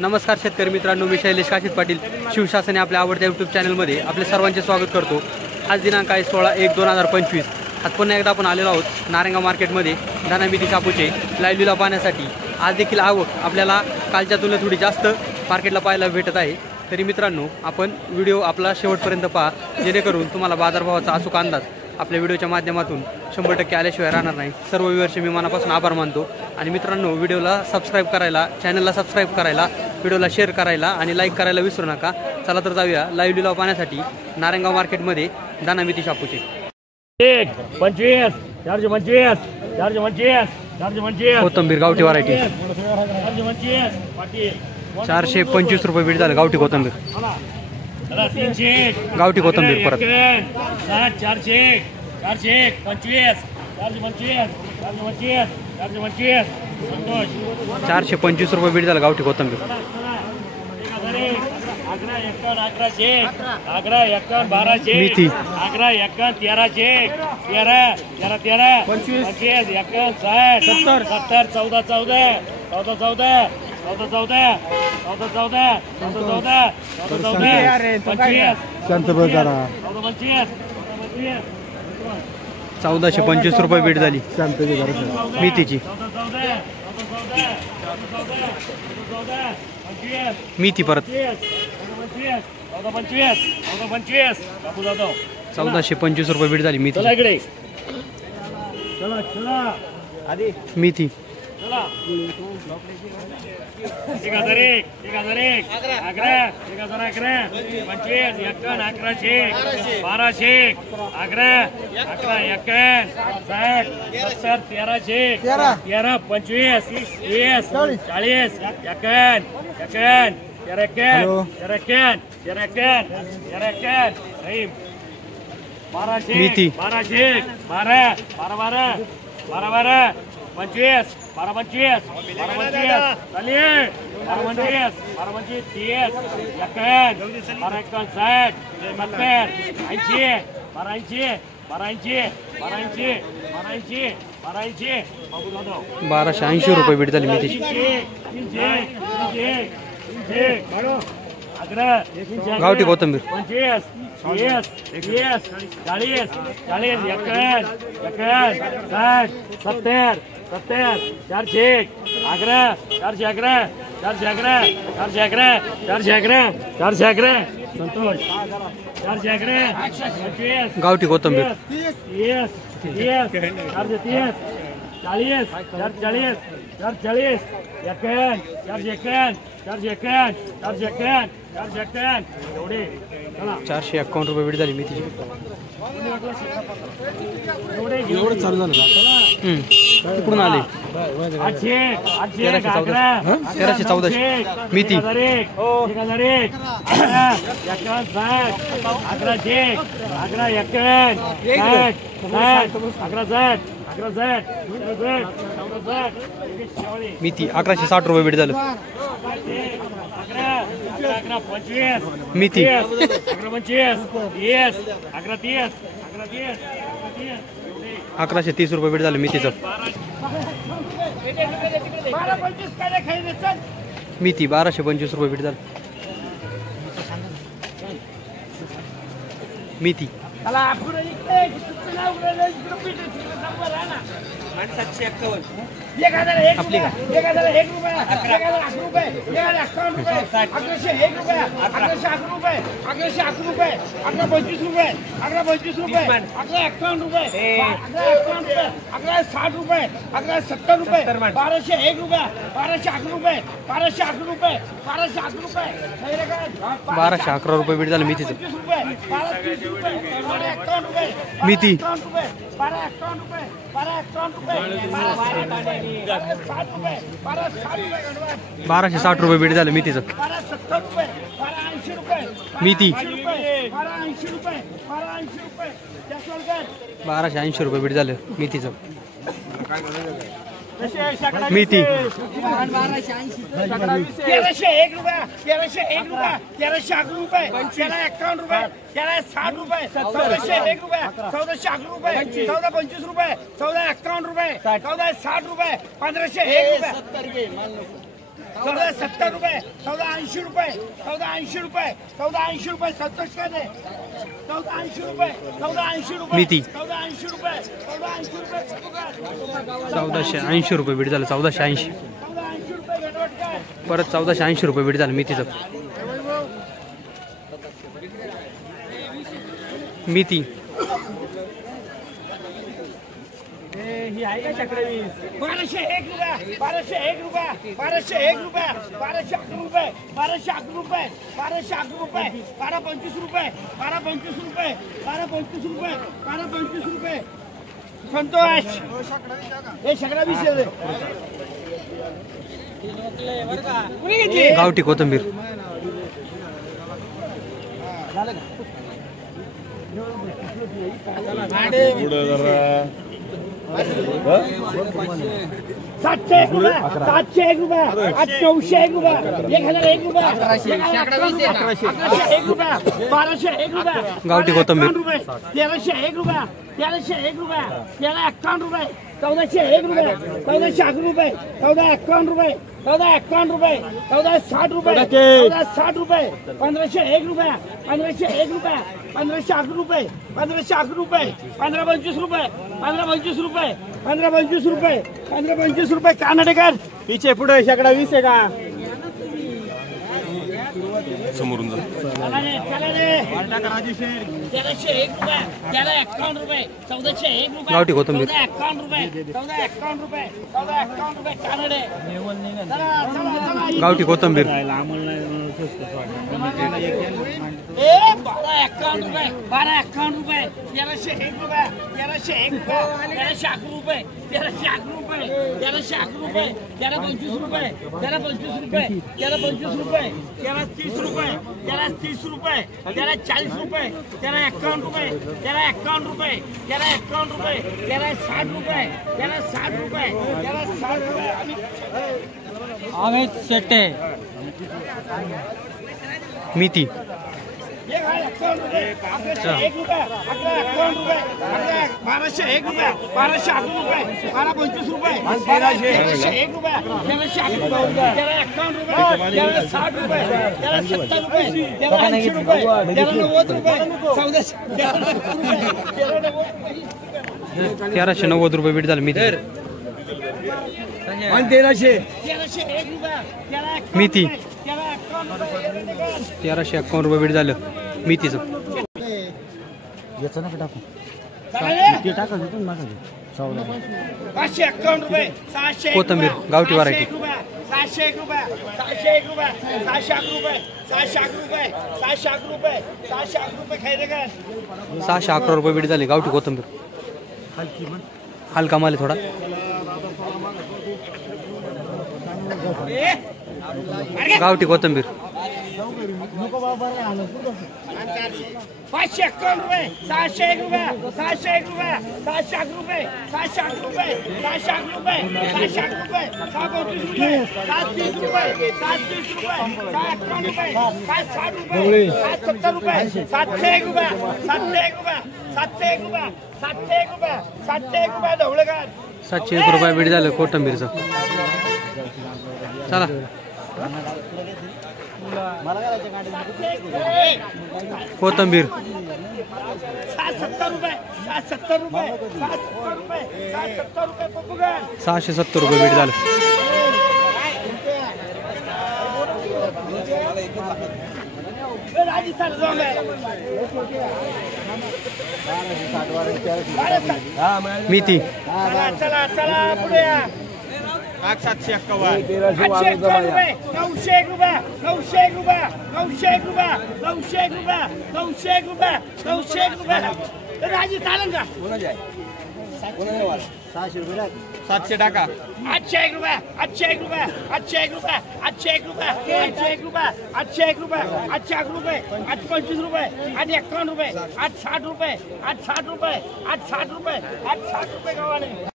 नमस्कार शेतकरी मित्रांनो, मी शैलेश काशीद पाटील शिवशासन आपल्या आवडत्या यूट्यूब चॅनलमध्ये आपले सर्वांचे स्वागत करतो। आज दिनांक आहे 16/1/2025। आज पुन्हा एकदा आपण आलेलो आहोत नारायणगाव मार्केटमध्ये दानामिती शापूचे लाईव्ह लिलाव पाहण्यासाठी। आज देखील आवक आपल्याला कालच्या तुलनेत थोडी जास्त मार्केटला पाहायला भेटत आहे। तरी मित्रांनो, आपण व्हिडिओ आपला शेवटपर्यंत पहा, जेणेकरून तुम्हाला बाजारभावाचा अचूक अंदाज आपल्या व्हिडिओच्या माध्यमातून 100% आल्याशिवाय राहणार नाही। सर्व व्ह्यूअर्सचे मी मनापासून आभार मानतो। आणि मित्रांनो, व्हिडिओला सबस्क्राईब करायला, चॅनलला सबस्क्राईब करायला, व्हिडिओला शेअर करायला आणि लाईक करायला विसरू नका। चला तर जाऊया लाईव्ह लिलाव पाहण्यासाठी नारायणगाव मार्केटमध्ये दानामिती शापूचे। 25 425 425 425 कोथंबीर गावठी व्हरायटी 425 रुपये बीट झालं। गावठी कोथंबीर, गावठी कोथंबीर परत 425 425 425 रुपये बीट झालं। गावठी कोथंबीर 12 मेथी 13 25 1425 रुपये बीट झाली मेथीची। मेथी परत 1425 रुपये बीट झाली मेथी। मेथी 1001 1001 11 1011 25 11 12 11 11 60 13 25 20 40 मेथी 12 25 12 1280 रुपये बीट झाली मेथीची। गावठी कोथंबीर 25 30 40 40 41 60 70 411 संतोष 411 गावठी कोथंबीर 30 430 40 440 एवढे 451 रुपये बीट झाली मेथीची। एवढं चालू झालं तिकडून आले 1314 मेथी 1001 11 मेथी 1160 रुपये बीट झालं मेथी 1130 रुपये बीट झालं मेथीचं। मेथी 1225 रुपये बीट झालं मेथी 751 आपली का 1001 रुपये 1101 रुपये 1151 रुपये 1101 रुपये 1111 रुपये 1111 रुपये 1125 रुपये 1125 रुपये 1151 रुपये 1160 रुपये 1170 रुपये 1201 रुपये 1211 रुपये 1211 रुपये 1211 रुपये 1211 रुपये बीट झालं मेथीचं। मेथी 1260 रुपये बीट झालं मेथीचं। मेथी 1280 रुपये बीट झालं मेथीचं। मेथी 1301 रुपये 1301 रुपये 1311 रुपये 1351 रुपये 1360 रुपये 1401 रुपये 1411 रुपये 1425 रुपये 1451 रुपये 1460 रुपये 1501 रुपये 1470 रुपये 1480 रुपये 1480 रुपये 1480 रुपये संतोष का दे 1480 रुपये 1480 रुपये मेथी 1480 रुपये 1480 रुपये 1480 रुपये बीट झालं 1480 परत 1480 रुपये बीट झालं मेथीचं मेथी 1201 रुपया 1201 रुपया 1201 रुपया 1211 रुपये 1211 रुपये 1211 रुपये 1225 रुपये 1225 रुपये 1225 रुपये 1225 रुपये संतोष हे शकरा 20 गावठी कोथिंबीर सातशे एक रुपया 801 रुपया 901 रुपया 1001 रुपया 1101 रुपया 1201 रुपया गावठी कोथिंबीर 1301 रुपया 1301 रुपया 1351 रुपये 1401 रुपया 1411 रुपये 1451 रुपये 1451 रुपये 1460 रुपये 1460 रुपये 1501 रुपया 1501 रुपया 1511 रुपये 1511 रुपये 1525 रुपये 1525 रुपये 1525 रुपये 1525 रुपये कर्नाटकर पीछे पुढे शकड़ा 20 आहे का समोरून जा चला रे 1301 रुपये 1151 रुपये 1401 रुपये गावठी कोथिंबीर 1451 रुपये 1451 रुपये 1451 रुपये कानडे गावठी कोथिंबीर 1251 रुपये 1251 रुपये 1301 रुपये 1301 रुपये 1311 रुपये 1311 रुपये 1311 रुपये 1325 रुपये 1325 रुपये 1325 रुपये 1330 रुपये 1330 रुपये 1340 रुपये 1351 रुपये 1351 रुपये 1351 रुपये 1360 रुपये 1360 रुपये 1360 रुपये अमित शेट्टे मेथी 1151 रुपये 1101 रुपये 1151 रुपये 1201 रुपये 1211 रुपये 1225 रुपये 1301 रुपये 1351 रुपये 1360 रुपये 1370 रुपये 1380 रुपये 1390 रुपये 1390 रुपये बीट झालं मेथी मेथी 1351 रुपये बीट झालं मेथीचं कोथिंबीर गावठी व्हरायटी 701 रुपये 701 रुपये 701 रुपये 711 रुपये 711 रुपये 711 रुपये खैरेकर 611 रुपये बीट झाले गावठी कोथिंबीर हलका माल आहे थोडा गावठी कोथिंबीर 551 रुपये 701 रुपये 701 रुपये 711 रुपये 711 रुपये 711 रुपये 711 रुपये 725 रुपये 730 रुपये 730 रुपये 751 रुपये 760 रुपये 770 रुपये 701 रुपये 701 रुपये 701 रुपये 701 रुपये 701 रुपये ढवळेकर 701 रुपये बीट झालं कोथिंबीरचं चला कोथिंबीर 770 रुपये 770 रुपये 770 रुपये 770 रुपये पप्पूगण 670 रुपये बीट झालं राजस्थान मेथी चला चला चला पुढे या 751 रुपये 901 रुपये 901 रुपये 901 रुपये 901 रुपये 901 रुपये 901 रुपये राजस्थान का 700 टाका 801 रुपये 801 रुपये 801 रुपये 801 रुपये 801 रुपये 801 रुपये 811 रुपये 825 रुपये 851 रुपये 860 रुपये 860 रुपये 860 रुपये 860 रुपये गावाने